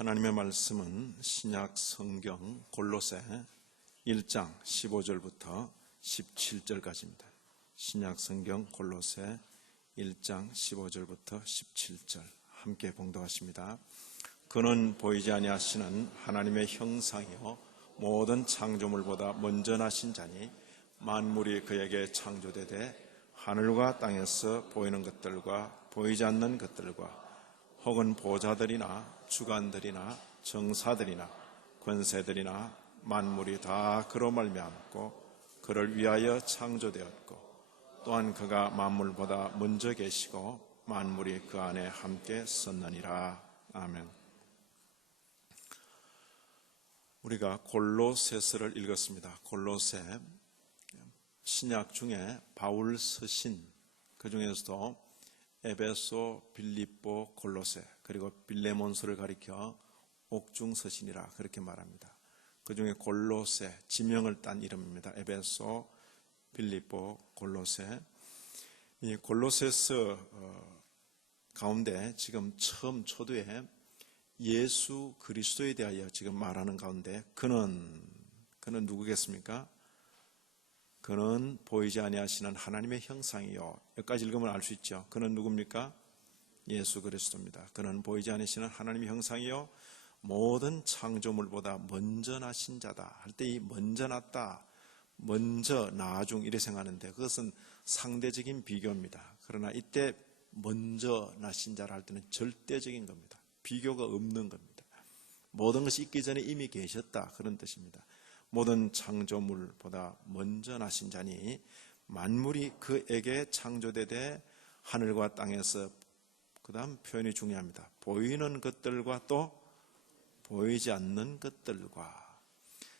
하나님의 말씀은 신약 성경 골로새 1장 15절부터 17절까지입니다. 신약 성경 골로새 1장 15절부터 17절 함께 봉독하십니다. 그는 보이지 아니하시는 하나님의 형상이요 모든 창조물보다 먼저 나신 자니 만물이 그에게 창조되되 하늘과 땅에서 보이는 것들과 보이지 않는 것들과 혹은 보좌들이나 주관들이나 정사들이나 권세들이나 만물이 다 그로 말미암고 그를 위하여 창조되었고 또한 그가 만물보다 먼저 계시고 만물이 그 안에 함께 섰느니라. 아멘. 우리가 골로새서를 읽었습니다. 골로새 신약 중에 바울 서신, 그 중에서도 에베소, 빌립보, 골로새 그리고 빌레몬서를 가리켜 옥중서신이라 그렇게 말합니다. 그 중에 골로새, 지명을 딴 이름입니다. 에베소, 빌립보, 골로새. 이 골로새서 가운데 지금 처음 초두에 예수 그리스도에 대하여 지금 말하는 가운데 그는 누구겠습니까? 그는 보이지 아니하시는 하나님의 형상이요. 여기까지 읽으면 알 수 있죠. 그는 누굽니까? 예수 그리스도입니다. 그는 보이지 아니하시는 하나님의 형상이요 모든 창조물보다 먼저 나신 자다 할 때 이 먼저 났다, 먼저 나중 이래 생각하는데 그것은 상대적인 비교입니다. 그러나 이때 먼저 나신 자라 할 때는 절대적인 겁니다. 비교가 없는 겁니다. 모든 것이 있기 전에 이미 계셨다 그런 뜻입니다. 모든 창조물보다 먼저 나신 자니 만물이 그에게 창조되되 하늘과 땅에서, 그 다음 표현이 중요합니다. 보이는 것들과 또 보이지 않는 것들과,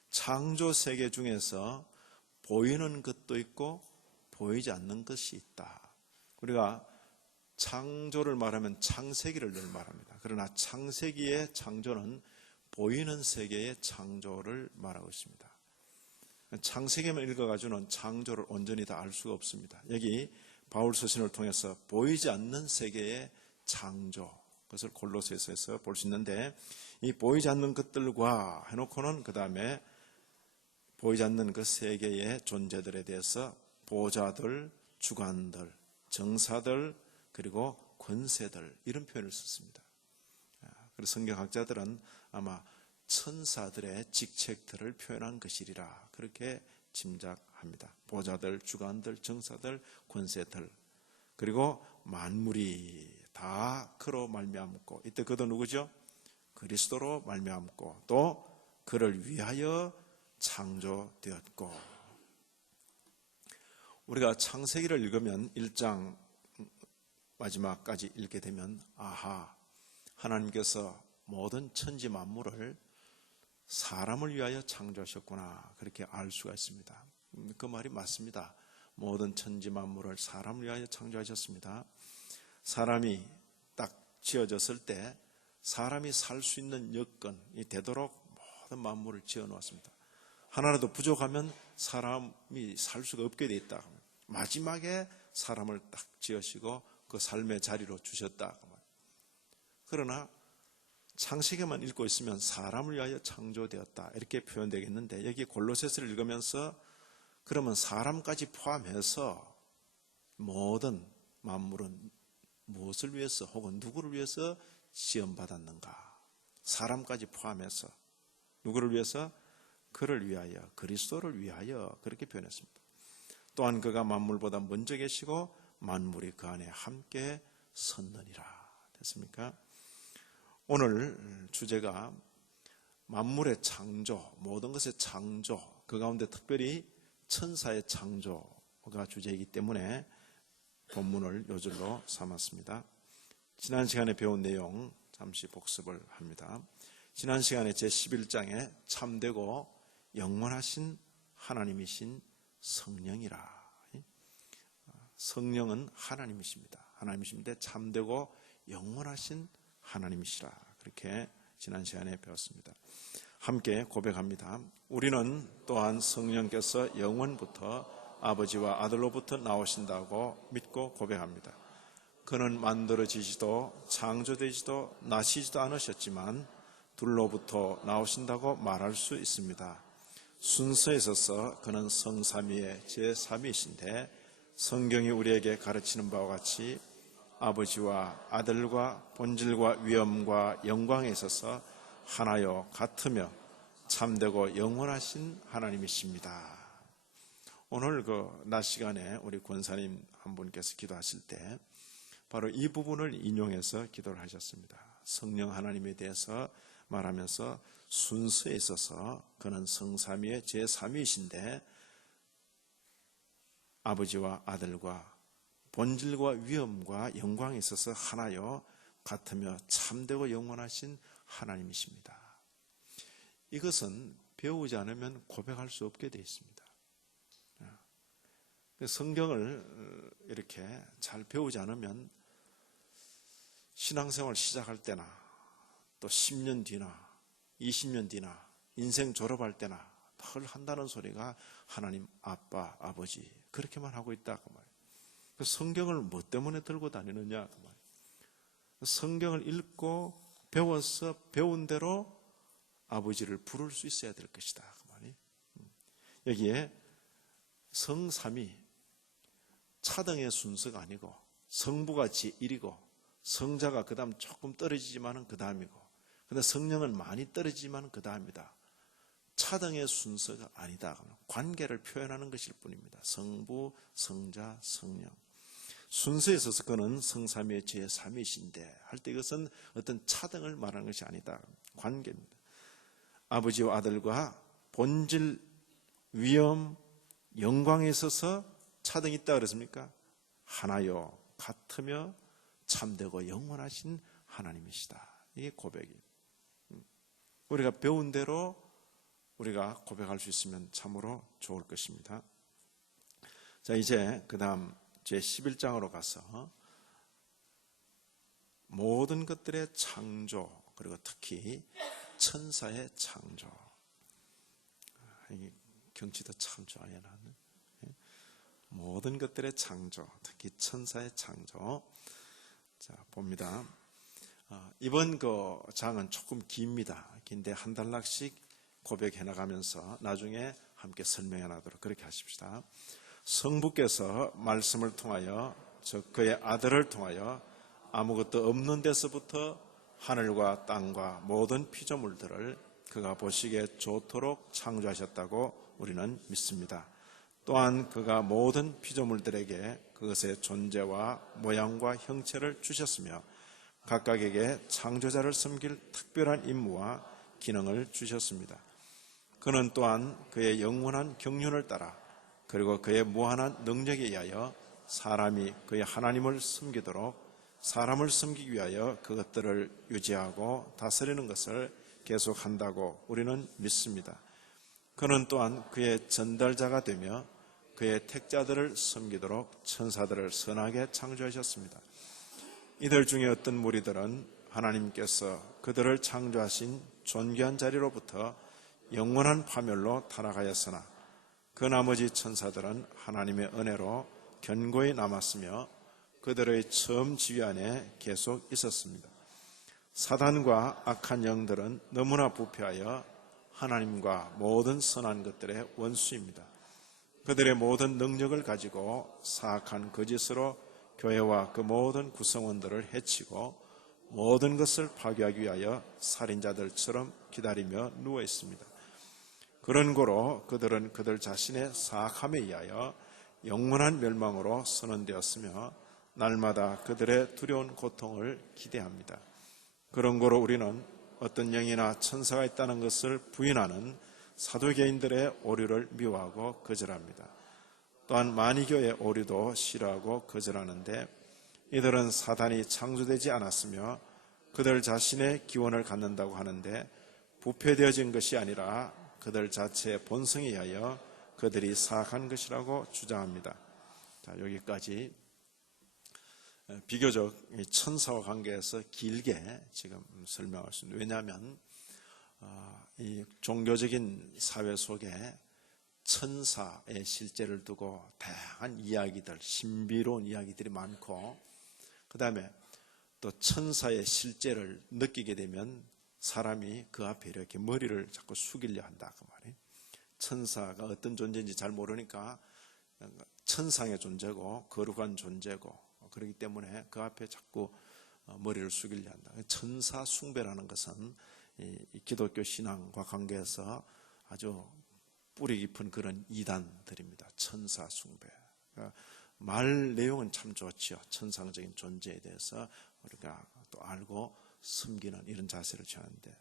창조 세계 중에서 보이는 것도 있고 보이지 않는 것이 있다. 우리가 창조를 말하면 창세기를 늘 말합니다. 그러나 창세기의 창조는 보이는 세계의 창조를 말하고 있습니다. 창세기만 읽어가지고는 창조를 온전히 다 알 수가 없습니다. 여기 바울 서신을 통해서 보이지 않는 세계의 창조, 그것을 골로새서에서 볼 수 있는데 이 보이지 않는 것들과 해놓고는 그 다음에 보이지 않는 그 세계의 존재들에 대해서 보좌들, 주관들, 정사들 그리고 권세들 이런 표현을 썼습니다. 그래서 성경학자들은 아마 천사들의 직책들을 표현한 것이리라 그렇게 짐작합니다. 보좌들, 주관들, 정사들, 권세들 그리고 만물이 다 그로 말미암고, 이때 그도 누구죠? 그리스도로 말미암고 또 그를 위하여 창조되었고. 우리가 창세기를 읽으면 1장 마지막까지 읽게 되면 아하, 하나님께서 모든 천지 만물을 사람을 위하여 창조하셨구나 그렇게 알 수가 있습니다. 그 말이 맞습니다. 모든 천지 만물을 사람을 위하여 창조하셨습니다. 사람이 딱 지어졌을 때 사람이 살 수 있는 여건이 되도록 모든 만물을 지어 놓았습니다. 하나라도 부족하면 사람이 살 수가 없게 돼 있다. 마지막에 사람을 딱 지으시고 그 삶의 자리로 주셨다. 그러나 창세기만 읽고 있으면 사람을 위하여 창조되었다 이렇게 표현되겠는데 여기 골로새서를 읽으면서 그러면 사람까지 포함해서 모든 만물은 무엇을 위해서 혹은 누구를 위해서 지음받았는가? 사람까지 포함해서 누구를 위해서? 그를 위하여, 그리스도를 위하여 그렇게 표현했습니다. 또한 그가 만물보다 먼저 계시고 만물이 그 안에 함께 섰느니라. 됐습니까? 오늘 주제가 만물의 창조, 모든 것의 창조, 그 가운데 특별히 천사의 창조가 주제이기 때문에 본문을 요절로 삼았습니다. 지난 시간에 배운 내용 잠시 복습을 합니다. 지난 시간에 제11장에 참되고 영원하신 하나님이신 성령이라. 성령은 하나님이십니다. 하나님이신데 참되고 영원하신 하나님이시라. 그렇게 지난 시간에 배웠습니다. 함께 고백합니다. 우리는 또한 성령께서 영원부터 아버지와 아들로부터 나오신다고 믿고 고백합니다. 그는 만들어지지도 창조되지도 나시지도 않으셨지만 둘로부터 나오신다고 말할 수 있습니다. 순서에 있어서 그는 성삼위의 제3위이신데 성경이 우리에게 가르치는 바와 같이 아버지와 아들과 본질과 위엄과 영광에 있어서 하나요 같으며 참되고 영원하신 하나님이십니다. 오늘 낮 시간에 우리 권사님 한 분께서 기도하실 때 바로 이 부분을 인용해서 기도를 하셨습니다. 성령 하나님에 대해서 말하면서 순서에 있어서 그는 성삼위의 제3위이신데 아버지와 아들과 본질과 위엄과 영광에 있어서 하나요 같으며 참되고 영원하신 하나님이십니다. 이것은 배우지 않으면 고백할 수 없게 되어 있습니다. 성경을 이렇게 잘 배우지 않으면 신앙생활 시작할 때나 또 10년 뒤나 20년 뒤나 인생 졸업할 때나 늘 한다는 소리가 하나님 아빠 아버지 그렇게만 하고 있다 그 말이에요. 성경을 뭐 때문에 들고 다니느냐 그 말이에요. 성경을 읽고 배워서 배운 대로 아버지를 부를 수 있어야 될 것이다 그 말이에요. 여기에 성삼위 차등의 순서가 아니고 성부가 제1이고 성자가 그 다음 조금 떨어지지만은 그 다음이고 근데 성령은 많이 떨어지지만 그 다음이다. 차등의 순서가 아니다. 관계를 표현하는 것일 뿐입니다. 성부, 성자, 성령. 순서에 있어서 그는 성삼위의 제3위이신데 할 때 이것은 어떤 차등을 말하는 것이 아니다. 관계입니다. 아버지와 아들과 본질, 위엄, 영광에 있어서 차등이 있다 그랬습니까? 하나요 같으며 참되고 영원하신 하나님이시다. 이게 고백이에요. 우리가 배운 대로 우리가 고백할 수 있으면 참으로 좋을 것입니다. 자, 이제 그 다음 제11장으로 가서 모든 것들의 창조 그리고 특히 천사의 창조. 이 경치도 참 좋아요 나는. 모든 것들의 창조 특히 천사의 창조. 자, 봅니다. 이번 장은 조금 깁니다. 긴데 한 단락씩 고백해 나가면서 나중에 함께 설명해 나가도록 그렇게 하십시다. 성부께서 말씀을 통하여 즉 그의 아들을 통하여 아무것도 없는 데서부터 하늘과 땅과 모든 피조물들을 그가 보시기에 좋도록 창조하셨다고 우리는 믿습니다. 또한 그가 모든 피조물들에게 그것의 존재와 모양과 형체를 주셨으며 각각에게 창조자를 섬길 특별한 임무와 기능을 주셨습니다. 그는 또한 그의 영원한 경륜을 따라 그리고 그의 무한한 능력에 의하여 사람이 그의 하나님을 섬기도록 사람을 섬기기 위하여 그것들을 유지하고 다스리는 것을 계속한다고 우리는 믿습니다. 그는 또한 그의 전달자가 되며 그의 택자들을 섬기도록 천사들을 선하게 창조하셨습니다. 이들 중에 어떤 무리들은 하나님께서 그들을 창조하신 존귀한 자리로부터 영원한 파멸로 타락하였으나 그 나머지 천사들은 하나님의 은혜로 견고히 남았으며 그들의 처음 지위 안에 계속 있었습니다. 사단과 악한 영들은 너무나 부패하여 하나님과 모든 선한 것들의 원수입니다. 그들의 모든 능력을 가지고 사악한 거짓으로 교회와 그 모든 구성원들을 해치고 모든 것을 파괴하기 위하여 살인자들처럼 기다리며 누워 있습니다. 그런 고로 그들은 그들 자신의 사악함에 의하여 영원한 멸망으로 선언되었으며 날마다 그들의 두려운 고통을 기대합니다. 그런 고로 우리는 어떤 영이나 천사가 있다는 것을 부인하는 사도개인들의 오류를 미워하고 거절합니다. 또한 마니교의 오류도 싫어하고 거절하는데 이들은 사단이 창조되지 않았으며 그들 자신의 기원을 갖는다고 하는데 부패되어진 것이 아니라 그들 자체의 본성에 의하여 그들이 사악한 것이라고 주장합니다. 자, 여기까지 비교적 천사와 관계해서 길게 지금 설명할 수 있습니다. 왜냐하면 이 종교적인 사회 속에 천사의 실제를 두고 다양한 이야기들, 신비로운 이야기들이 많고 그 다음에 또 천사의 실제를 느끼게 되면 사람이 그 앞에 이렇게 머리를 자꾸 숙이려 한다 그 말이에요. 천사가 어떤 존재인지 잘 모르니까 천상의 존재고 거룩한 존재고 그렇기 때문에 그 앞에 자꾸 머리를 숙이려 한다. 천사 숭배라는 것은 이 기독교 신앙과 관계해서 아주 뿌리 깊은 그런 이단들입니다. 천사 숭배. 말 내용은 참 좋지요. 천상적인 존재에 대해서 우리가 또 알고 섬기는 이런 자세를 취하는데,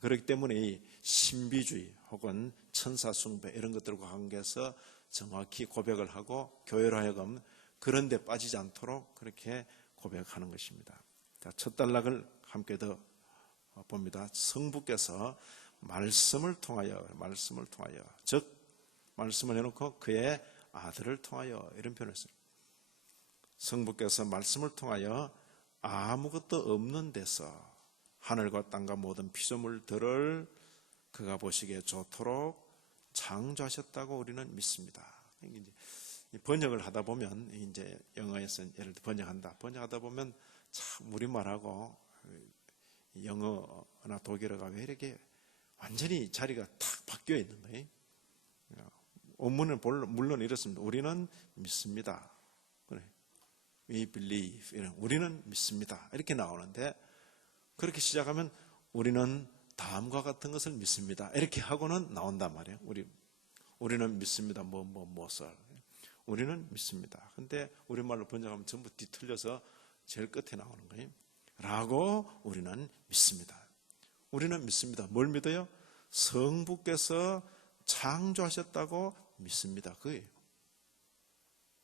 그렇기 때문에 이 신비주의 혹은 천사 숭배 이런 것들과 관계해서 정확히 고백을 하고 교회로 하여금 그런 데 빠지지 않도록 그렇게 고백하는 것입니다. 자, 첫 단락을 함께 더 봅니다. 성부께서 말씀을 통하여 즉 말씀을 해놓고 그의 아들을 통하여 이런 표현을 했어요. 성부께서 말씀을 통하여 아무것도 없는 데서 하늘과 땅과 모든 피조물들을 그가 보시기에 좋도록 창조하셨다고 우리는 믿습니다. 번역을 하다 보면 이제 영어에서 예를 들어 번역하다 보면 참 우리말하고 영어나 독일어가 왜 이렇게 완전히 자리가 탁 바뀌어 있는 거예요. 원문은 물론 이렇습니다. 우리는 믿습니다. 그래. We believe. 우리는 믿습니다. 이렇게 나오는데, 그렇게 시작하면 우리는 다음과 같은 것을 믿습니다. 이렇게 하고는 나온단 말이에요. 우리는 믿습니다. 무엇을. 우리는 믿습니다. 근데 우리말로 번역하면 전부 뒤틀려서 제일 끝에 나오는 거예요. 라고 우리는 믿습니다. 우리는 믿습니다. 뭘 믿어요? 성부께서 창조하셨다고 믿습니다. 그거예요.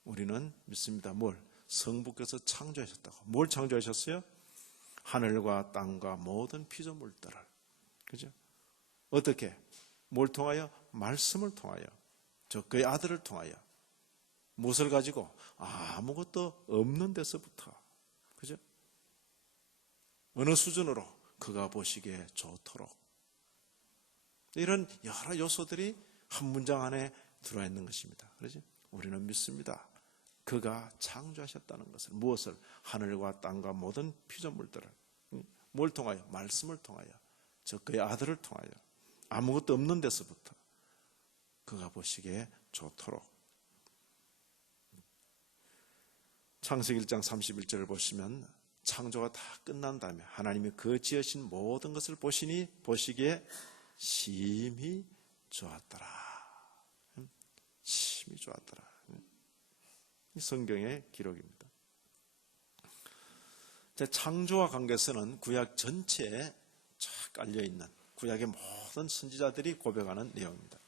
우리는 믿습니다. 뭘? 성부께서 창조하셨다고. 뭘 창조하셨어요? 하늘과 땅과 모든 피조물들을. 그죠? 어떻게? 뭘 통하여? 말씀을 통하여. 그의 아들을 통하여. 무엇을 가지고? 아무것도 없는 데서부터. 그죠? 어느 수준으로? 그가 보시기에 좋도록. 이런 여러 요소들이 한 문장 안에 들어와 있는 것입니다. 그렇지? 우리는 믿습니다. 그가 창조하셨다는 것을. 무엇을? 하늘과 땅과 모든 피조물들을. 뭘 통하여? 말씀을 통하여. 즉 그의 아들을 통하여. 아무것도 없는 데서부터 그가 보시기에 좋도록. 창세기 1장 31절을 보시면 창조가 다 끝난 다음에 하나님이 그 지으신 모든 것을 보시기에 심히 좋았더라. 심히 좋았더라. 이 성경의 기록입니다. 창조와 관계에서는 구약 전체에 쫙 깔려있는 구약의 모든 선지자들이 고백하는 내용입니다.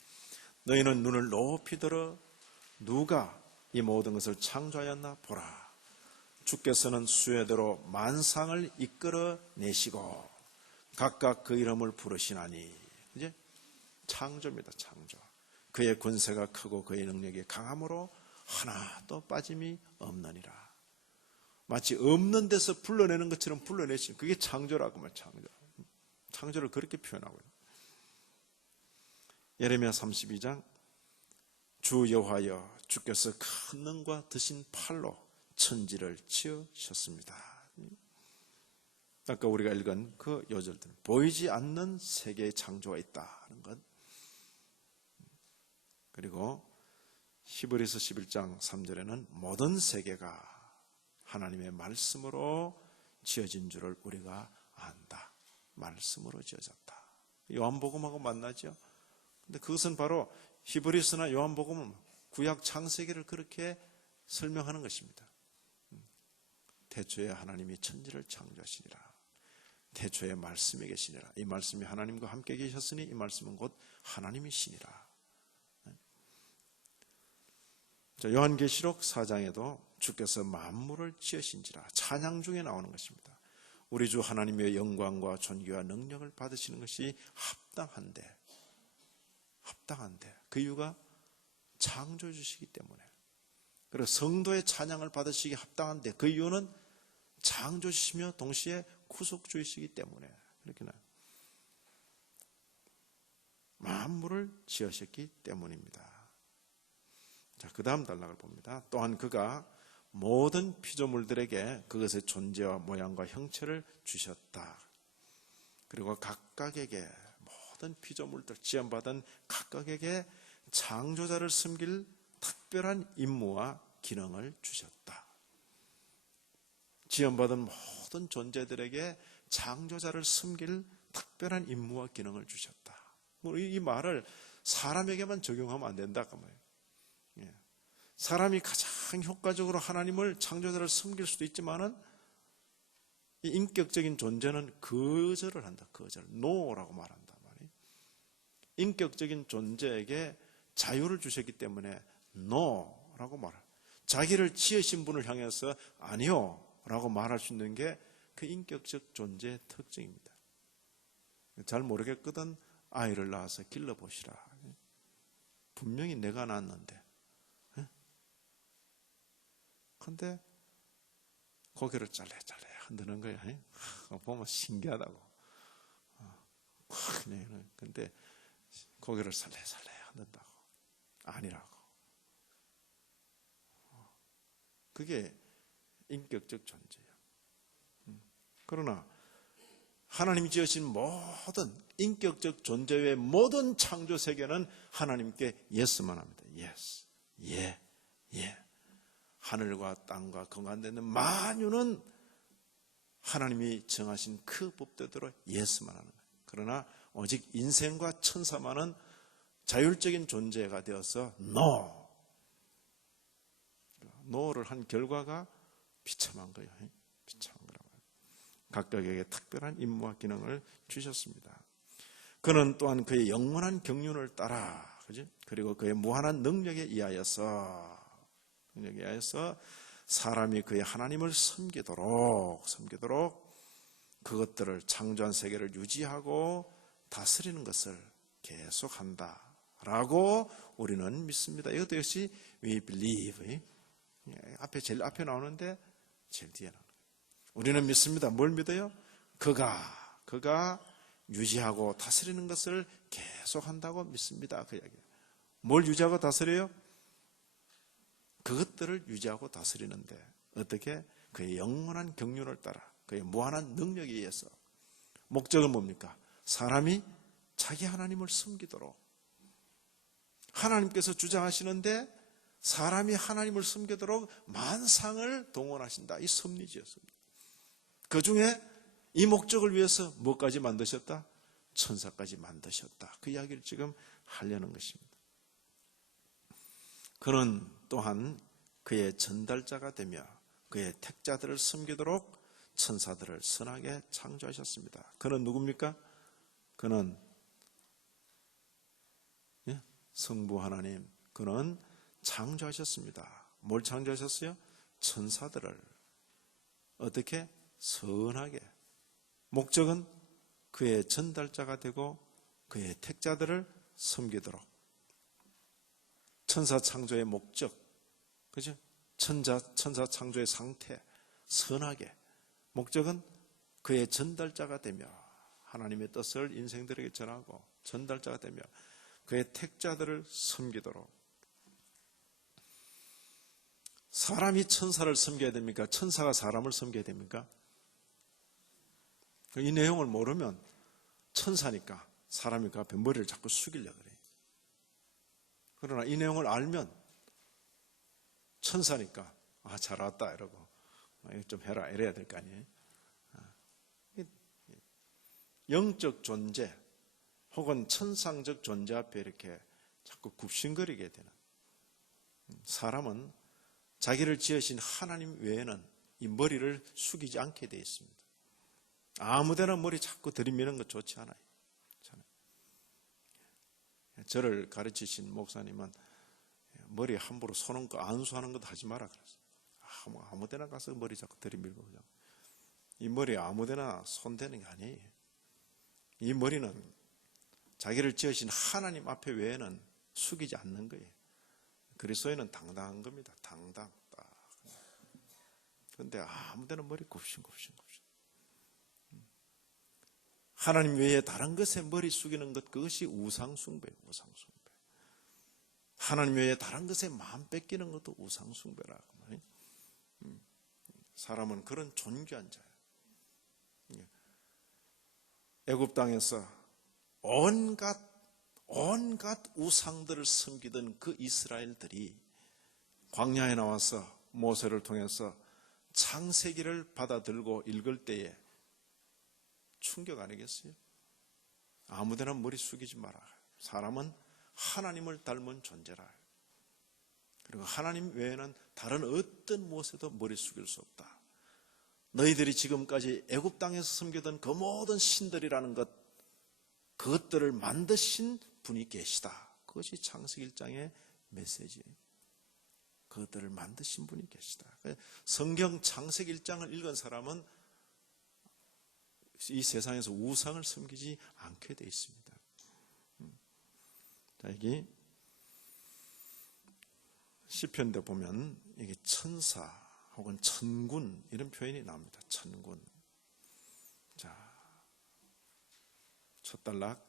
너희는 눈을 높이 들어 누가 이 모든 것을 창조하였나 보라. 주께서는 수혜대로 만상을 이끌어 내시고 각각 그 이름을 부르시나니. 이제 창조입니다. 창조. 그의 권세가 크고 그의 능력이 강함으로 하나도 빠짐이 없느니라. 마치 없는 데서 불러내는 것처럼 불러내신, 그게 창조라고 말이에요. 창조. 창조를 그렇게 표현하고요. 예레미야 32장 주 여호와여 주께서 큰 능과 드신 팔로 천지를 지으셨습니다. 아까 우리가 읽은 그 요절들, 보이지 않는 세계의 창조가 있다는 것. 그리고 히브리서 11장 3절에는 모든 세계가 하나님의 말씀으로 지어진 줄을 우리가 안다. 말씀으로 지어졌다. 요한복음하고 만나죠. 근데 그것은 바로 히브리서나 요한복음은 구약 창세기를 그렇게 설명하는 것입니다. 태초에 하나님이 천지를 창조하시니라. 태초에 말씀이 계시니라. 이 말씀이 하나님과 함께 계셨으니 이 말씀은 곧 하나님이시니라. 요한계시록 4장에도 주께서 만물을 지으신지라 찬양 중에 나오는 것입니다. 우리 주 하나님의 영광과 존귀와 능력을 받으시는 것이 합당한데 그 이유가 창조해 주시기 때문에. 그리고 성도의 찬양을 받으시기 합당한데 그 이유는 창조주시며 동시에 구속주이시기 때문에. 그렇게 나요. 만물을 지으셨기 때문입니다. 자, 그 다음 단락을 봅니다. 또한 그가 모든 피조물들에게 그것의 존재와 모양과 형체를 주셨다. 그리고 각각에게 모든 피조물들 지음받은 각각에게 창조자를 섬길 특별한 임무와 기능을 주셨다. 지음받은 모든 존재들에게 창조자를 섬길 특별한 임무와 기능을 주셨다. 이 말을 사람에게만 적용하면 안 된다 그 말이에요. 사람이 가장 효과적으로 하나님을 창조자를 섬길 수도 있지만은 이 인격적인 존재는 거절을 한다. 거절. 노라고 말한다 말이에요. 인격적인 존재에게 자유를 주셨기 때문에 노라고 말해요. 자기를 지으신 분을 향해서 아니요 라고 말할 수 있는 게 그 인격적 존재의 특징입니다. 잘 모르겠거든 아이를 낳아서 길러보시라. 분명히 내가 낳았는데 근데 고개를 잘래 흔드는 거야. 보면 신기하다고. 근데 고개를 살래 흔든다고. 아니라고. 그게 인격적 존재예요. 그러나 하나님이 지으신 모든 인격적 존재의 모든 창조 세계는 하나님께 예스만 합니다. 예스. 예. 하늘과 땅과 공간되는 만유는 하나님이 정하신 그 법대로 예스만 하는 거예요. 그러나 오직 인생과 천사만은 자율적인 존재가 되어서 노를 한 결과가 비참한 거예요. 비참한 거라고. 각각에게 특별한 임무와 기능을 주셨습니다. 그는 또한 그의 영원한 경륜을 따라, 그죠? 그리고 그의 무한한 능력에 의하여서 사람이 그의 하나님을 섬기도록 그것들을 창조한 세계를 유지하고 다스리는 것을 계속한다라고 우리는 믿습니다. 이것도 역시 we believe. 제일 앞에 나오는데 제일 뒤에 나오는 거예요. 우리는 믿습니다. 뭘 믿어요? 그가 유지하고 다스리는 것을 계속한다고 믿습니다. 그 이야기예요. 뭘 유지하고 다스려요? 그것들을 유지하고 다스리는데 어떻게? 그의 영원한 경륜을 따라 그의 무한한 능력에 의해서. 목적은 뭡니까? 사람이 자기 하나님을 섬기도록. 하나님께서 주장하시는데 사람이 하나님을 섬기도록 만상을 동원하신다. 이 섭리지였습니다. 그 중에 이 목적을 위해서 뭐까지 만드셨다? 천사까지 만드셨다. 그 이야기를 지금 하려는 것입니다. 그는 또한 그의 전달자가 되며 그의 택자들을 섬기도록 천사들을 선하게 창조하셨습니다. 그는 누굽니까? 그는 성부 하나님. 그는 창조하셨습니다. 뭘 창조하셨어요? 천사들을. 어떻게? 선하게. 목적은 그의 전달자가 되고 그의 택자들을 섬기도록. 천사 창조의 목적, 그죠? 천사 창조의 상태, 선하게. 목적은 그의 전달자가 되며 하나님의 뜻을 인생들에게 전하고 전달자가 되며 그의 택자들을 섬기도록. 사람이 천사를 섬겨야 됩니까? 천사가 사람을 섬겨야 됩니까? 이 내용을 모르면 천사니까 사람이 그 앞에 머리를 자꾸 숙이려고 그래요. 그러나 이 내용을 알면 천사니까 잘 왔다 이러고 이거 좀 해라 이래야 될 거 아니에요. 영적 존재 혹은 천상적 존재 앞에 이렇게 자꾸 굽신거리게 되는. 사람은 자기를 지으신 하나님 외에는 이 머리를 숙이지 않게 되어 있습니다. 아무데나 머리 자꾸 들이미는 거 좋지 않아요. 저를 가르치신 목사님은 머리 함부로 손 얹고 안수하는 것도 하지 마라 그랬어요. 아무데나 가서 머리 자꾸 들이밀고 그냥. 이 머리에 아무데나 손대는 게 아니에요. 이 머리는 자기를 지으신 하나님 앞에 외에는 숙이지 않는 거예요. 그리스도인은 당당한 겁니다. 당당. 그런데 아무데나 머리 굽신굽신. 하나님 외에 다른 것에 머리 숙이는 것, 그것이 우상숭배예요. 우상숭배. 하나님 외에 다른 것에 마음 뺏기는 것도 우상숭배라고 말이에요. 사람은 그런 존귀한 자예요. 애굽 땅에서 온갖 우상들을 섬기던 그 이스라엘들이 광야에 나와서 모세를 통해서 창세기를 받아들고 읽을 때에 충격 아니겠어요? 아무데나 머리 숙이지 마라. 사람은 하나님을 닮은 존재라. 그리고 하나님 외에는 다른 어떤 무엇에도 머리 숙일 수 없다. 너희들이 지금까지 애굽 땅에서 섬기던 그 모든 신들이라는 것, 그것들을 만드신 분이 계시다. 그것이 창세기 1장의 메시지예요. 그것들을 만드신 분이 계시다. 성경 창세기 1장을 읽은 사람은 이 세상에서 우상을 섬기지 않게 되어 있습니다. 자, 여기 시편도 보면 이게 천사 혹은 천군 이런 표현이 나옵니다. 천군. 자, 첫 단락,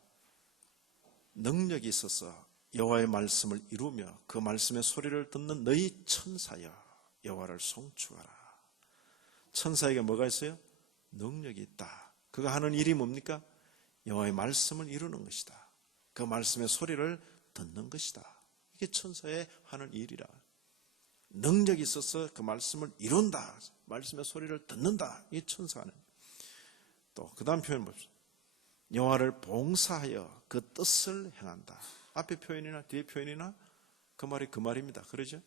능력이 있어서 여호와의 말씀을 이루며 그 말씀의 소리를 듣는 너희 천사여 여호와를 송축하라. 천사에게 뭐가 있어요? 능력이 있다. 그가 하는 일이 뭡니까? 여호와의 말씀을 이루는 것이다. 그 말씀의 소리를 듣는 것이다. 이게 천사의 하는 일이라. 능력이 있어서 그 말씀을 이룬다. 말씀의 소리를 듣는다. 이게 천사는. 또 그 다음 표현 봅시다. 여호와를 봉사하여 그 뜻을 행한다. 앞에 표현이나 뒤에 표현이나 그 말이 그 말입니다. 그러죠?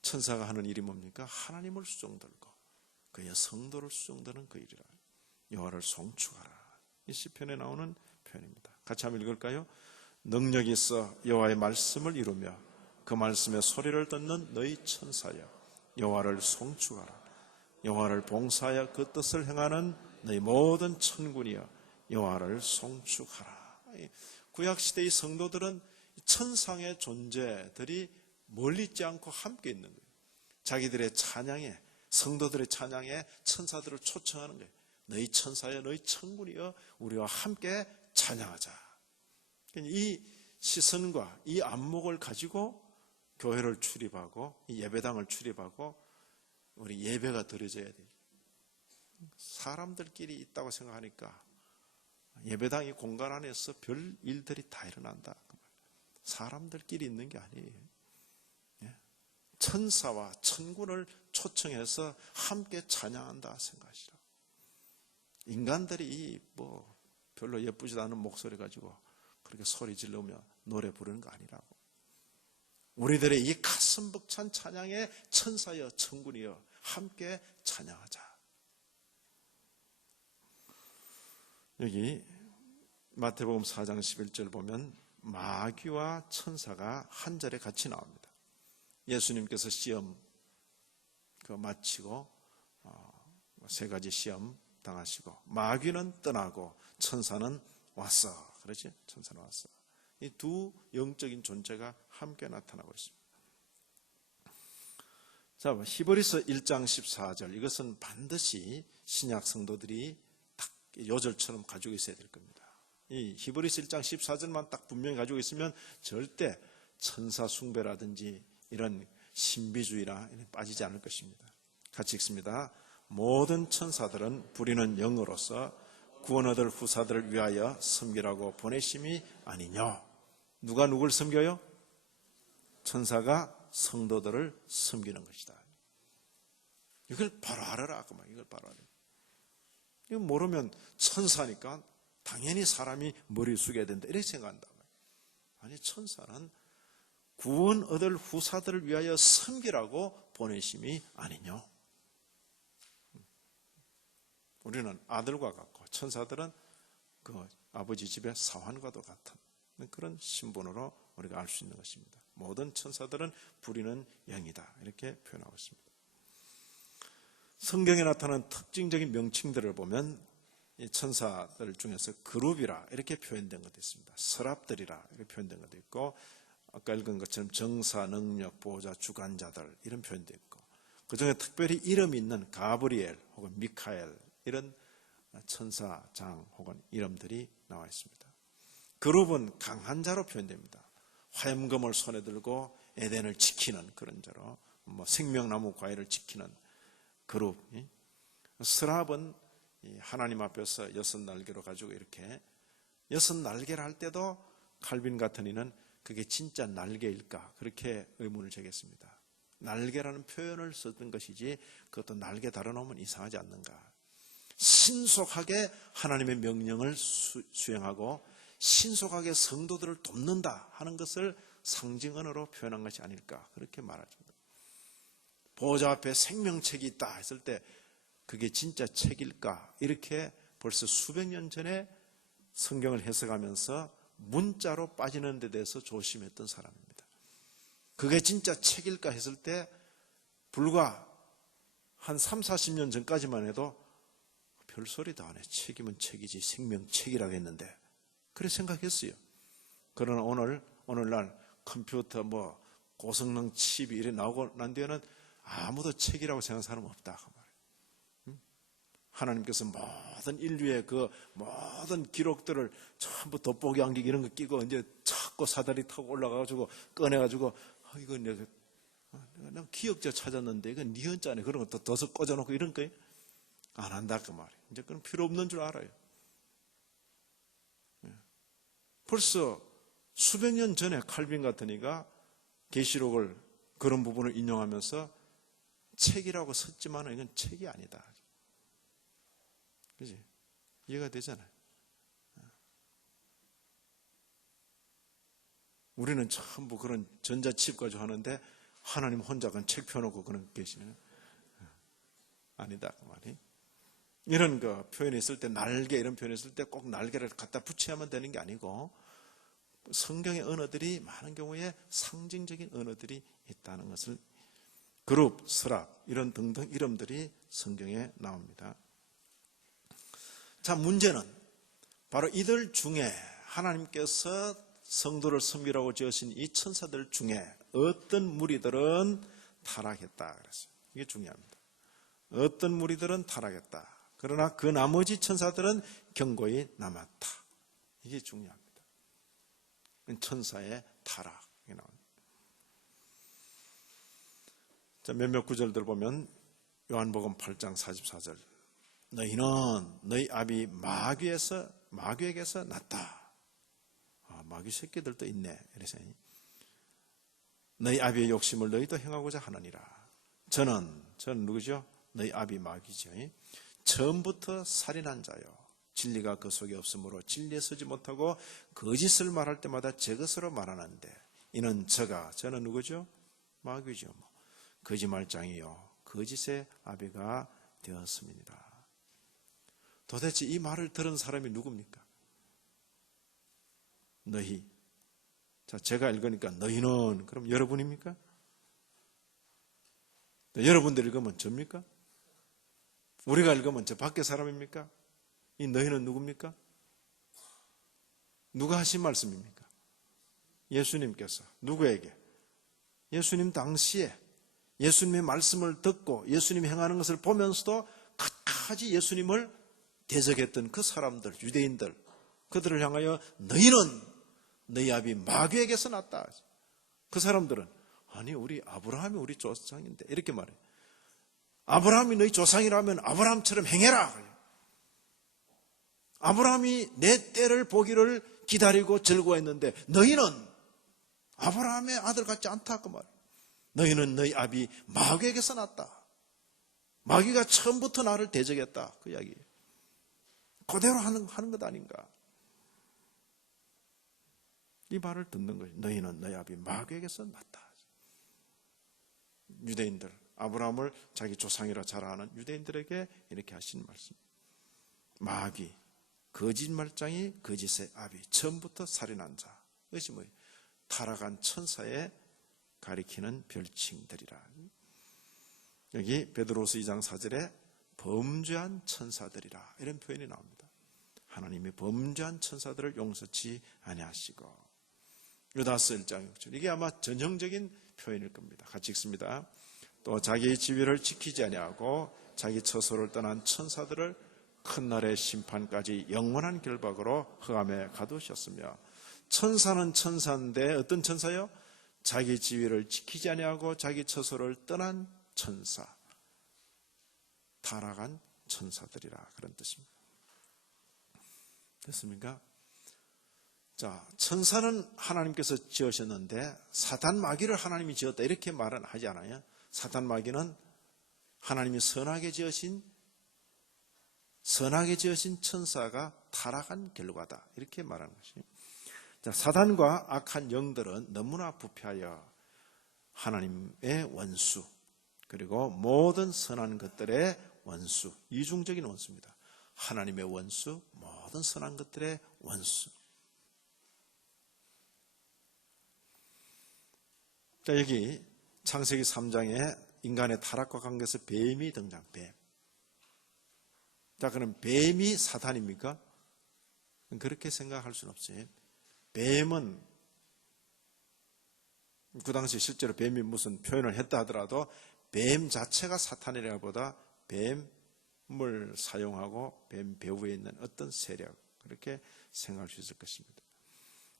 천사가 하는 일이 뭡니까? 하나님을 수종들고 그의 성도를 수종드는 그 일이라. 여호와를 송축하라. 이 시편에 나오는 표현입니다. 같이 한번 읽을까요? 능력이 있어 여호와의 말씀을 이루며 그 말씀의 소리를 듣는 너희 천사여 여호와를 송축하라. 여호와를 봉사하여 그 뜻을 행하는 너희 모든 천군이여 여호와를 송축하라. 구약시대의 성도들은 천상의 존재들이 멀리 있지 않고 함께 있는 거예요. 자기들의 찬양에, 성도들의 찬양에 천사들을 초청하는 거예요. 너희 천사여 너희 천군이여 우리와 함께 찬양하자. 이 시선과 이 안목을 가지고 교회를 출입하고 이 예배당을 출입하고 우리 예배가 드려져야 돼요. 사람들끼리 있다고 생각하니까 예배당이 공간 안에서 별 일들이 다 일어난다. 사람들끼리 있는 게 아니에요. 천사와 천군을 초청해서 함께 찬양한다 생각하시라. 인간들이 뭐 별로 예쁘지도 않은 목소리 가지고 그렇게 소리 지르며 노래 부르는 거 아니라고. 우리들의 이 가슴 벅찬 찬양에 천사여 천군이여 함께 찬양하자. 여기 마태복음 4장 11절 보면 마귀와 천사가 한 절에 같이 나옵니다. 예수님께서 시험 마치고 세 가지 시험 당하시고 마귀는 떠나고 천사는 왔어. 그렇지? 천사는 왔어. 이 두 영적인 존재가 함께 나타나고 있습니다. 자, 히브리서 1장 14절. 이것은 반드시 신약 성도들이 딱 요절처럼 가지고 있어야 될 겁니다. 이 히브리서 1장 14절만 딱 분명히 가지고 있으면 절대 천사 숭배라든지 이런 신비주의라 빠지지 않을 것입니다. 같이 읽습니다. 모든 천사들은 부리는 영으로서 구원 얻을 후사들을 위하여 섬기라고 보내심이 아니뇨. 누가 누굴 섬겨요? 천사가 성도들을 섬기는 것이다. 이걸 바로 알아라. 이걸 바로 알아라. 이거 모르면 천사니까 당연히 사람이 머리 숙여야 된다. 이렇게 생각한다. 아니, 천사는 구원 얻을 후사들을 위하여 섬기라고 보내심이 아니뇨. 우리는 아들과 같고 천사들은 그 아버지 집의 사환과도 같은 그런 신분으로 우리가 알 수 있는 것입니다. 모든 천사들은 부리는 영이다. 이렇게 표현하고 있습니다. 성경에 나타나는 특징적인 명칭들을 보면 이 천사들 중에서 그룹이라 이렇게 표현된 것도 있습니다. 서랍들이라 이렇게 표현된 것도 있고 아까 읽은 것처럼 정사, 능력, 보호자, 주관자들 이런 표현도 있고 그중에 특별히 이름이 있는 가브리엘 혹은 미카엘 이런 천사장 혹은 이름들이 나와 있습니다. 그룹은 강한 자로 표현됩니다. 화염검을 손에 들고 에덴을 지키는 그런 자로 생명나무 과일을 지키는 그룹. 스랍은 하나님 앞에서 6날개로 가지고 이렇게 6날개를 할 때도 칼빈 같은 이는 그게 진짜 날개일까 그렇게 의문을 제기했습니다. 날개라는 표현을 썼던 것이지 그것도 날개 달아놓으면 이상하지 않는가. 신속하게 하나님의 명령을 수행하고 신속하게 성도들을 돕는다 하는 것을 상징 언어로 표현한 것이 아닐까 그렇게 말하죠. 보좌 앞에 생명책이 있다 했을 때 그게 진짜 책일까 이렇게 벌써 수백 년 전에 성경을 해석하면서 문자로 빠지는 데 대해서 조심했던 사람입니다. 그게 진짜 책일까 했을 때 불과 한 3, 40년 전까지만 해도 별소리도 안 해. 책이면 책이지 생명책이라고 했는데 그래 생각했어요. 그러나 오늘날 컴퓨터 고성능 칩이 이래 나오고 난 뒤에는 아무도 책이라고 생각하는 사람은 없다 그 말이에요. 하나님께서 모든 인류의 그 모든 기록들을 전부 돋보기 안경 이런 거 끼고 이제 자꾸 사다리 타고 올라가가지고 꺼내가지고 이거 내가 기억자 찾았는데 이건 네 헌자네 그런 거 더 꽂아놓고 이런 거예요. 안 한다 그 말이에요. 이제 그건 필요 없는 줄 알아요. 벌써 수백 년 전에 칼빈 같은 이가 계시록을 그런 부분을 인용하면서 책이라고 썼지만 이건 책이 아니다. 그지? 이해가 되잖아요. 우리는 전부 그런 전자칩 가지고 하는데 하나님 혼자 그냥 책 펴놓고 그런 계시네. 아니다 그 말이. 이런 거 표현이 있을 때 날개 이런 표현이 있을 때 꼭 날개를 갖다 붙여야만 되는 게 아니고 성경의 언어들이 많은 경우에 상징적인 언어들이 있다는 것을 그룹, 서랍 이런 등등 이름들이 성경에 나옵니다. 자, 문제는 바로 이들 중에 하나님께서 성도를 섬기라고 지으신 이 천사들 중에 어떤 무리들은 타락했다 그랬어요. 이게 중요합니다. 어떤 무리들은 타락했다. 그러나 그 나머지 천사들은 견고히 남았다. 이게 중요합니다. 천사의 타락이 나옵니다. 자, 몇몇 구절들 보면 요한복음 8장 44절 너희는 너희 아비 마귀에게서 났다. 마귀 새끼들도 있네. 이래서 너희 아비의 욕심을 너희도 행하고자 하느니라. 저는 누구죠? 너희 아비 마귀죠. 처음부터 살인한 자요. 진리가 그 속에 없으므로 진리에 서지 못하고 거짓을 말할 때마다 제 것으로 말하는데 이는 저는 누구죠? 마귀죠. 거짓말장이요. 거짓의 아비가 되었습니다. 도대체 이 말을 들은 사람이 누굽니까? 너희. 자, 제가 읽으니까 너희는 그럼 여러분입니까? 여러분들 읽으면 접니까? 우리가 읽으면 저 밖에 사람입니까? 이 너희는 누굽니까? 누가 하신 말씀입니까? 예수님께서. 누구에게? 예수님 당시에 예수님의 말씀을 듣고 예수님이 행하는 것을 보면서도 끝까지 예수님을 대적했던 그 사람들, 유대인들, 그들을 향하여 너희는 너희 아비 마귀에게서 났다. 그 사람들은 아니 우리 아브라함이 우리 조상인데 이렇게 말해요. 아브라함이 너희 조상이라면 아브라함처럼 행해라. 아브라함이 내 때를 보기를 기다리고 즐거워했는데 너희는 아브라함의 아들 같지 않다 그 말이에요. 너희는 너희 아비 마귀에게서 났다. 마귀가 처음부터 나를 대적했다 그 이야기예요. 그대로 하는 것 아닌가. 이 말을 듣는 거예요. 너희는 너희 아비 마귀에게서 났다. 유대인들, 아브라함을 자기 조상이라 자랑하는 유대인들에게 이렇게 하신 말씀. 마귀, 거짓말장이 거짓의 아비, 처음부터 살인한 자. 이것이 뭐예요? 타락한 천사에 가리키는 별칭들이라. 여기 베드로서 2장 4절에 범죄한 천사들이라 이런 표현이 나옵니다. 하나님이 범죄한 천사들을 용서치 아니하시고. 유다서 1장 6절 이게 아마 전형적인 표현일 겁니다. 같이 읽습니다. 또 자기의 지위를 지키지 아니하고 자기 처소를 떠난 천사들을 큰 날의 심판까지 영원한 결박으로 흑암에 가두셨으며. 천사는 천사인데 어떤 천사요? 자기 지위를 지키지 아니하고 자기 처소를 떠난 천사. 타락한 천사들이라 그런 뜻입니다. 됐습니까? 자, 천사는 하나님께서 지으셨는데 사단 마귀를 하나님이 지었다 이렇게 말은 하지 않아요. 사단 마귀는 하나님이 선하게 지으신 천사가 타락한 결과다 이렇게 말하는 것이에요. 자, 사단과 악한 영들은 너무나 부패하여 하나님의 원수 그리고 모든 선한 것들의 원수, 이중적인 원수입니다. 하나님의 원수, 모든 선한 것들의 원수. 자, 여기 창세기 3장에 인간의 타락과 관계에서 뱀이 등장, 뱀. 자, 그럼 뱀이 사탄입니까? 그렇게 생각할 수는 없어요. 뱀은 그 당시 실제로 뱀이 무슨 표현을 했다 하더라도 뱀 자체가 사탄이라 보다 뱀을 사용하고 뱀 배후에 있는 어떤 세력 그렇게 생각할 수 있을 것입니다.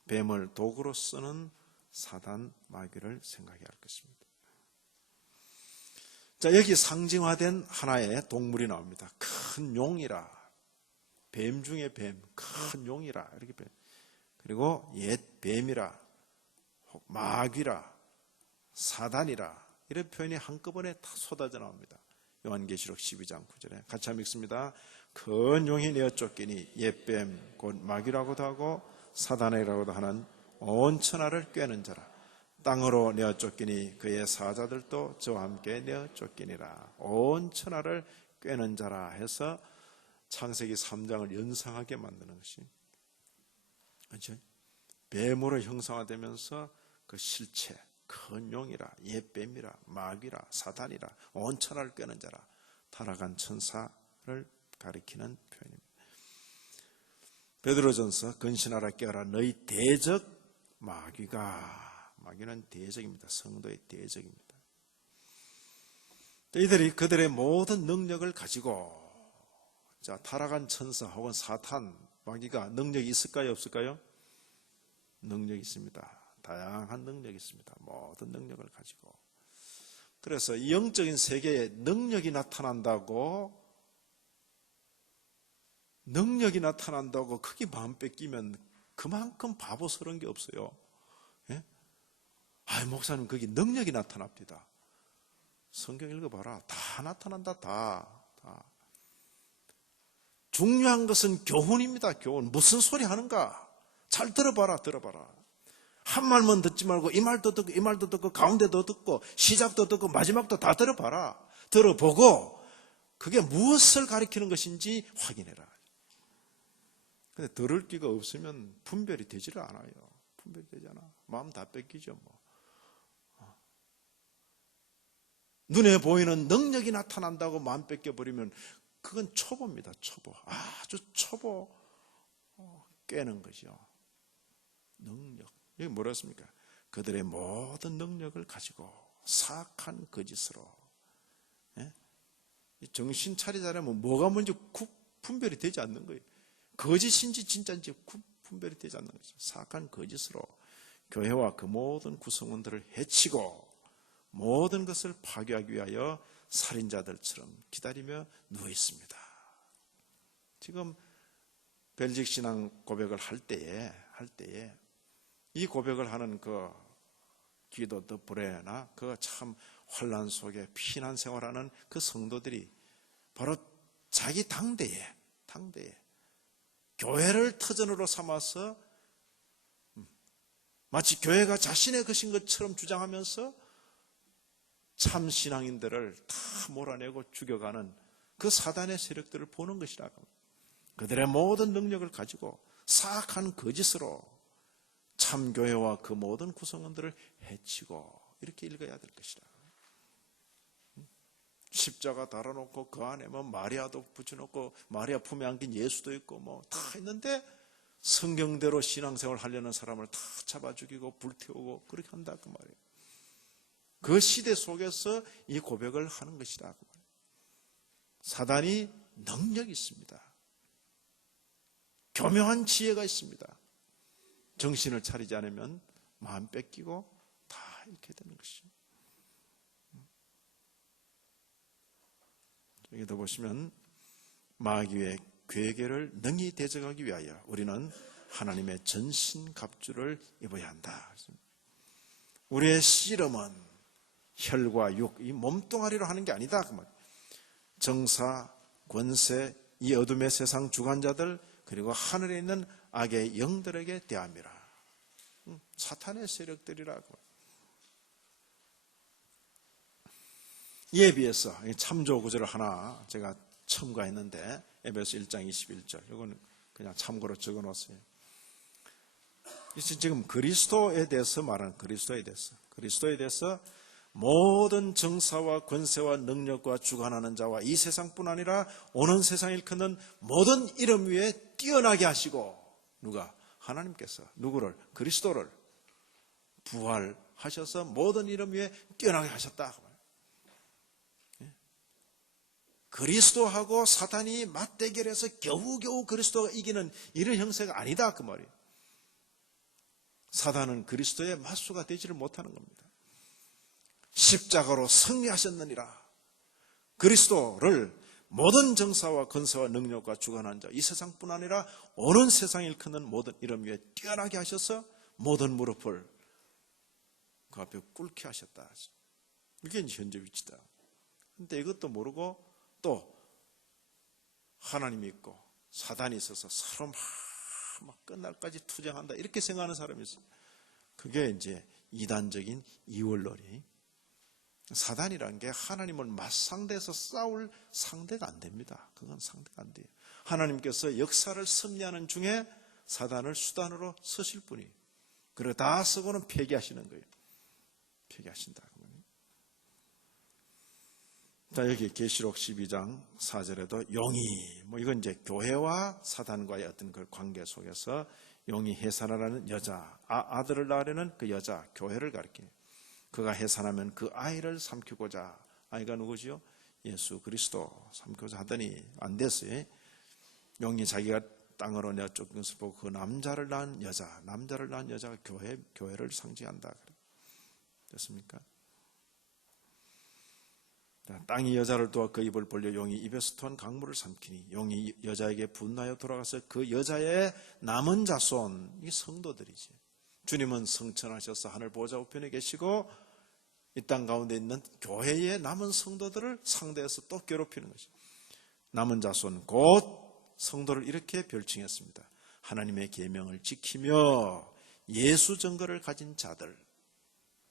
뱀을 도구로 쓰는 사단 마귀를 생각해야 할 것입니다. 자, 여기 상징화된 하나의 동물이 나옵니다. 큰 용이라, 뱀 중에 뱀, 큰 용이라 이렇게 뱀. 그리고 옛 뱀이라, 마귀라, 사단이라 이런 표현이 한꺼번에 다 쏟아져 나옵니다. 요한계시록 12장 9절에 같이 한번 읽습니다. 큰 용이 내어 쫓기니 옛 뱀 곧 마귀라고도 하고 사단이라고도 하는 온 천하를 꿰는 자라. 땅으로 내어 쫓기니 그의 사자들도 저와 함께 내어 쫓기니라. 온 천하를 꿰는 자라 해서 창세기 3장을 연상하게 만드는 것이, 그렇죠? 뱀으로 형상화되면서 그 실체, 큰 용이라, 옛뱀이라, 마귀라, 사단이라, 온 천하를 꿰는 자라, 타락한 천사를 가리키는 표현입니다. 베드로전서 근신하라 깨어라 너희 대적 마귀는 대적입니다. 성도의 대적입니다. 이들이 그들의 모든 능력을 가지고, 자, 타락한 천사 혹은 사탄, 마귀가 능력이 있을까요? 없을까요? 능력이 있습니다. 다양한 능력이 있습니다. 모든 능력을 가지고. 그래서 이 영적인 세계에 능력이 나타난다고 크게 마음 뺏기면 그만큼 바보스러운 게 없어요. 예? 목사님 거기 능력이 나타납니다. 성경 읽어봐라. 다 나타난다. 다. 중요한 것은 교훈입니다. 교훈. 무슨 소리 하는가? 잘 들어봐라. 한 말만 듣지 말고 이 말도 듣고 이 말도 듣고 가운데도 듣고 시작도 듣고 마지막도 다 들어봐라. 들어보고 그게 무엇을 가리키는 것인지 확인해라. 근데 들을 기가 없으면 분별이 되지를 않아요. 분별이 되지 않아. 마음 다 뺏기죠, 뭐. 눈에 보이는 능력이 나타난다고 마음 뺏겨버리면 그건 초보입니다. 초보. 아주 초보 깨는 것이요. 능력. 이게 뭐라 했습니까? 그들의 모든 능력을 가지고 사악한 거짓으로. 예? 정신 차리자면 뭐가 뭔지 분별이 되지 않는 거예요. 거짓인지 진짜인지 분별이 되지 않는 거죠. 사악한 거짓으로 교회와 그 모든 구성원들을 해치고 모든 것을 파괴하기 위하여 살인자들처럼 기다리며 누워 있습니다. 지금 벨직 신앙 고백을 할 때에 이 고백을 하는 그 기도 더 브레나 그 참 환난 속에 피난 생활하는 그 성도들이 바로 자기 당대에 교회를 터전으로 삼아서 마치 교회가 자신의 것인 것처럼 주장하면서 참 신앙인들을 다 몰아내고 죽여가는 그 사단의 세력들을 보는 것이라고. 그들의 모든 능력을 가지고 사악한 거짓으로 참교회와 그 모든 구성원들을 해치고 이렇게 읽어야 될 것이다. 십자가 달아놓고 그 안에 뭐 마리아도 붙여놓고 마리아 품에 안긴 예수도 있고 뭐 다 있는데 성경대로 신앙생활 하려는 사람을 다 잡아 죽이고 불태우고 그렇게 한다 그 말이에요. 그 시대 속에서 이 고백을 하는 것이다 그 말이에요. 사단이 능력이 있습니다. 교묘한 지혜가 있습니다. 정신을 차리지 않으면 마음 뺏기고 다 이렇게 되는 것이죠. 여기도 보시면 마귀의 괴계를 능히 대적하기 위하여 우리는 하나님의 전신갑주를 입어야 한다. 우리의 씨름은 혈과 육, 이 몸뚱아리로 하는 게 아니다. 정사, 권세, 이 어둠의 세상 주관자들, 그리고 하늘에 있는 악의 영들에게 대함이라. 사탄의 세력들이라고. 이에 비해서 참조 구절을 하나 제가 첨가했는데, 에베소 1장 21절, 이건 그냥 참고로 적어 놓았어요. 지금 그리스도에 대해서 말하는, 그리스도에 대해서 모든 정사와 권세와 능력과 주관하는 자와 이 세상뿐 아니라 오는 세상을 일컫는 모든 이름 위에 뛰어나게 하시고, 누가? 하나님께서 누구를? 그리스도를 부활하셔서 모든 이름 위에 뛰어나게 하셨다. 그리스도하고 사탄이 맞대결해서 겨우겨우 그리스도가 이기는 이런 형세가 아니다, 그 말이에요. 사단은 그리스도의 맞수가 되지를 못하는 겁니다. 십자가로 승리하셨느니라. 그리스도를 모든 정사와 권세와 능력과 주관한 자, 이 세상뿐 아니라 오는 세상을 일컫는 모든 이름 위에 뛰어나게 하셔서 모든 무릎을 그 앞에 꿇게 하셨다. 이게 이제 현재 위치다. 근데 이것도 모르고 또 하나님이 있고 사단이 있어서 서로 막 끝날까지 투쟁한다, 이렇게 생각하는 사람이 있어요. 그게 이제 이단적인 이원론이, 사단이라는 게 하나님을 맞상대해서 싸울 상대가 안 됩니다. 그건 상대가 안 돼요. 하나님께서 역사를 섭리하는 중에 사단을 수단으로 쓰실 분이, 그리고 다 쓰고는 폐기하시는 거예요. 폐기하신다. 자, 여기 계시록 12장 4절에도 용이, 이건 이제 교회와 사단과의 어떤 그 관계 속에서 용이 해산하라는 여자, 아들을 낳으려는 그 여자, 교회를 가리키는, 그가 해산하면 그 아이를 삼키고자, 아이가 누구지요? 예수 그리스도 삼키고자 하더니 안 됐어요. 용이 자기가 땅으로 내어 쫓긴 것을 보고 그 남자를 낳은 여자가 교회를 상징한다. 됐습니까? 땅이 여자를 도와 그 입을 벌려 용이 입에서 토한 강물을 삼키니 용이 여자에게 분노하여 돌아가서 그 여자의 남은 자손, 이 성도들이지. 주님은 성천하셔서 하늘 보좌 우편에 계시고 이 땅 가운데 있는 교회의 남은 성도들을 상대해서 또 괴롭히는 것이, 남은 자손 곧 성도를 이렇게 별칭했습니다. 하나님의 계명을 지키며 예수 증거를 가진 자들.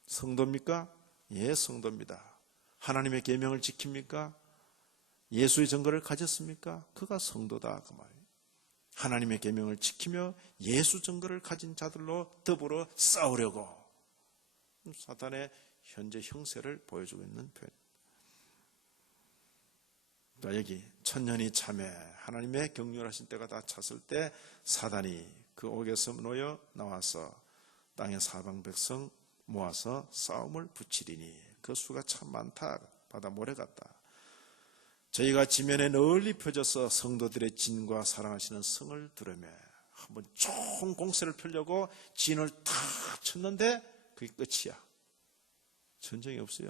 성도입니까? 예, 성도입니다. 하나님의 계명을 지킵니까? 예수의 증거를 가졌습니까? 그가 성도다, 그 말이에요. 하나님의 계명을 지키며 예수 증거를 가진 자들로 더불어 싸우려고 사탄의 현재 형세를 보여주고 있는 표현. 또 여기 천년이 참에 하나님의 경륜하신 때가 다 찼을 때 사단이 그 옥에서 놓여 나와서 땅의 사방 백성 모아서 싸움을 붙이리니 그 수가 참 많다. 바다 모래 같다. 저희가 지면에 널리 펴져서 성도들의 진과 사랑하시는 성을 두려매 한번 총 공세를 펴려고 진을 탁 쳤는데 그게 끝이야. 전쟁이 없어요.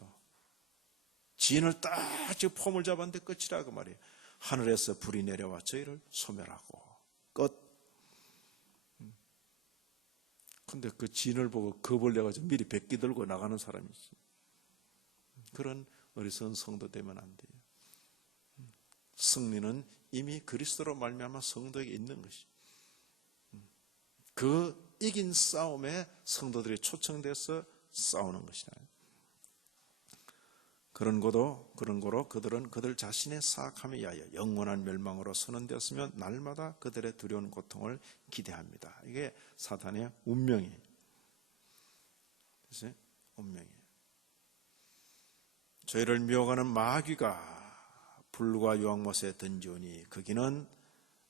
진을 딱 지금 폼을 잡았는데 끝이라 그 말이에요. 하늘에서 불이 내려와 저희를 소멸하고 끝. 근데 그 진을 보고 겁을 내가지고 미리 백기 들고 나가는 사람이 있어요. 그런 어리석은 성도 되면 안 돼요. 승리는 이미 그리스도로 말미암아 성도에게 있는 것이. 그 이긴 싸움에 성도들이 초청돼서 싸우는 것이다. 그런 거로 그들은 그들 자신의 사악함에 의하여 영원한 멸망으로 선언되었으면 날마다 그들의 두려운 고통을 기대합니다. 이게 사탄의 운명이에요. 그래서 운명이에요. 저희를 미혹하는 마귀가 불과 유황못에 던지오니 거기는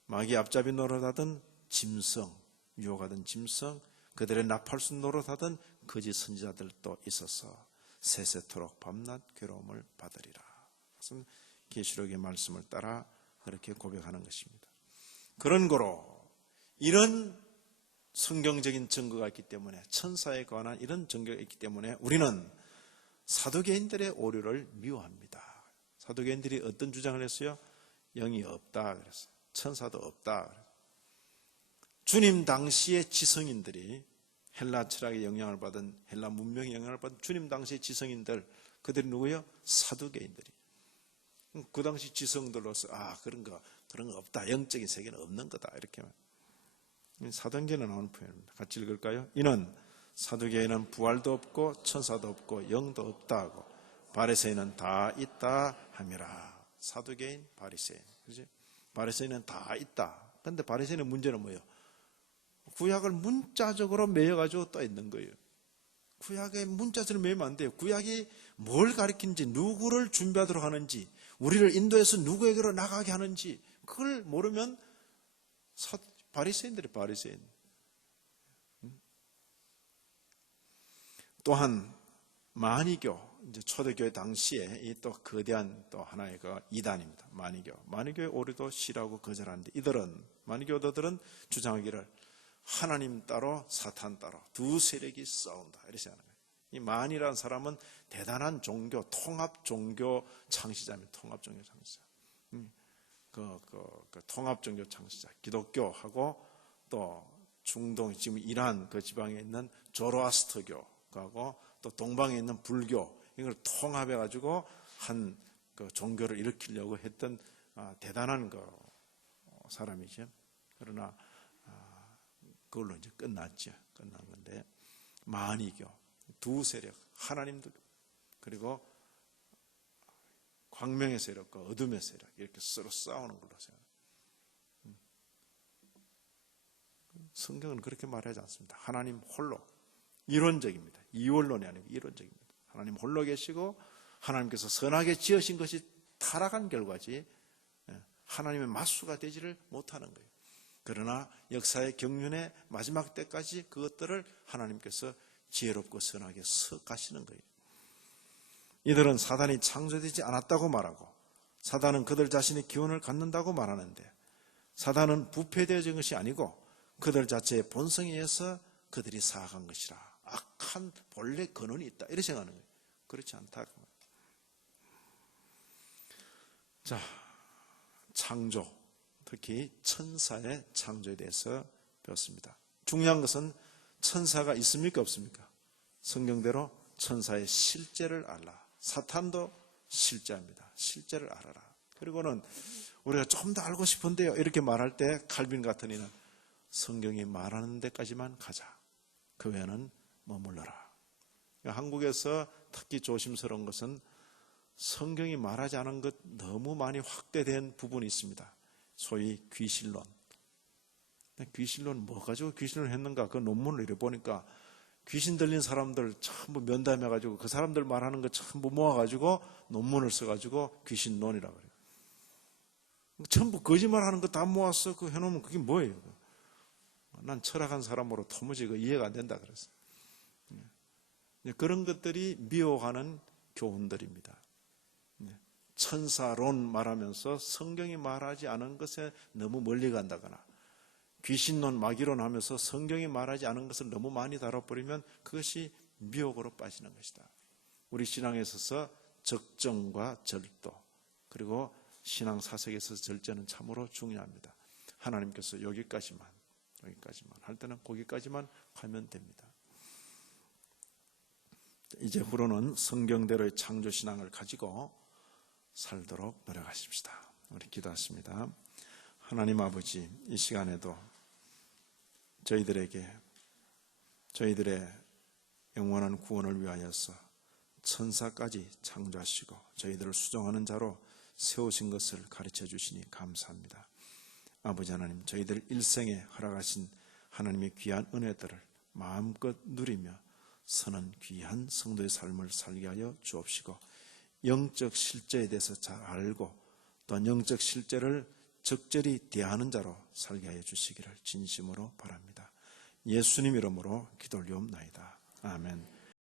마귀 앞잡이 노릇하던 짐승, 유혹하던 짐승, 그들의 나팔수 노릇하던 거짓 선지자들도 있어서 세세토록 밤낮 괴로움을 받으리라. 그것은 계시록의 말씀을 따라 그렇게 고백하는 것입니다. 그런 거로 이런 성경적인 증거가 있기 때문에, 천사에 관한 이런 증거가 있기 때문에 우리는 사두개인들의 오류를 미워합니다. 사두개인들이 어떤 주장을 했어요? 영이 없다 그랬어요. 천사도 없다 그랬어요. 주님 당시의 지성인들이 헬라 철학의 영향을 받은, 헬라 문명의 영향을 받은 주님 당시의 지성인들, 그들이 누구예요? 사두개인들이. 그 당시 지성들로서 그런 거 없다. 영적인 세계는 없는 거다. 이렇게 사도행전에 나오는 표현입니다. 같이 읽을까요? 이는 사두개인은 부활도 없고 천사도 없고 영도 없다 하고 바리새인은 다 있다 함이라. 사두개인, 바리새인. 그렇지? 바리새인은 다 있다. 그런데 바리새인의 문제는 뭐예요? 구약을 문자적으로 매여가지고 떠 있는 거예요. 구약의 문자적으로 매우면 안 돼요. 구약이 뭘 가리키는지, 누구를 준비하도록 하는지, 우리를 인도해서 누구에게로 나가게 하는지, 그걸 모르면 바리새인들이 바리새인. 또한 마니교, 이제 초대교회 당시에 이 또 거대한 또 하나의 그 이단입니다. 마니교의 오류도 싫어하고 거절하는데, 마니교도들은 주장하기를 하나님 따로 사탄 따로 두 세력이 싸운다 이렇게 하는 거예요. 이 만이라는 사람은 대단한 종교, 통합 종교 창시자입니다. 통합 종교 창시자. 그 통합 종교 창시자, 기독교하고 또 중동, 지금 이란 그 지방에 있는 조로아스터교하고 또 동방에 있는 불교, 이걸 통합해 가지고 한 그 종교를 일으키려고 했던 대단한 그 사람이죠. 그러나 그걸로 이제 끝난 건데, 만이교, 두 세력, 하나님도 그리고 광명의 세력과 어둠의 세력, 이렇게 서로 싸우는 걸로 생각합니다. 성경은 그렇게 말하지 않습니다. 하나님 홀로, 이론적입니다. 이원론이 아니고 이론적입니다. 하나님 홀로 계시고 하나님께서 선하게 지으신 것이 타락한 결과지 하나님의 맞수가 되지를 못하는 거예요. 그러나 역사의 경륜의 마지막 때까지 그것들을 하나님께서 지혜롭고 선하게 섞으시는 거예요. 이들은 사단이 창조되지 않았다고 말하고, 사단은 그들 자신의 기운을 갖는다고 말하는데, 사단은 부패되어진 것이 아니고 그들 자체의 본성에 의해서 그들이 사악한 것이라, 악한 본래 근원이 있다 이렇게 생각하는 거예요. 그렇지 않다. 자, 창조, 특히 천사의 창조에 대해서 배웠습니다. 중요한 것은 천사가 있습니까 없습니까? 성경대로 천사의 실제를 알라. 사탄도 실제입니다. 실제를 알아라. 그리고는 우리가 조금 더 알고 싶은데요, 이렇게 말할 때 칼빈 같은 이는 성경이 말하는 데까지만 가자. 그 외에는 머물러라. 한국에서 특히 조심스러운 것은 성경이 말하지 않은 것 너무 많이 확대된 부분이 있습니다. 소위 귀신론. 귀신론 뭐 가지고 귀신을 했는가? 그 논문을 이래 보니까 귀신 들린 사람들 전부 면담해가지고 그 사람들 말하는 거 전부 모아가지고 논문을 써가지고 귀신론이라고 그래요. 전부 거짓말하는 거 다 모아서 그 해놓으면 그게 뭐예요? 난 철학한 사람으로 도무지 이해가 안 된다 그랬어요. 그런 것들이 미혹하는 교훈들입니다. 천사론 말하면서 성경이 말하지 않은 것에 너무 멀리 간다거나, 귀신론, 마귀론 하면서 성경이 말하지 않은 것을 너무 많이 다뤄버리면 그것이 미혹으로 빠지는 것이다. 우리 신앙에 있어서 적정과 절도, 그리고 신앙 사색에 있어서 절제는 참으로 중요합니다. 하나님께서 여기까지만 할 때는 거기까지만 가면 됩니다. 이제 후로는 성경대로의 창조신앙을 가지고 살도록 노력하십시다. 우리 기도하십니다. 하나님 아버지, 이 시간에도 저희들의 영원한 구원을 위하여서 천사까지 창조하시고 저희들을 수종하는 자로 세우신 것을 가르쳐 주시니 감사합니다. 아버지 하나님, 저희들 일생에 허락하신 하나님의 귀한 은혜들을 마음껏 누리며 서는 귀한 성도의 삶을 살게 하여 주옵시고, 영적 실제에 대해서 잘 알고 또 영적 실제를 적절히 대하는 자로 살게 하여 주시기를 진심으로 바랍니다. 예수님 이름으로 기도 올리옵나이다. 아멘.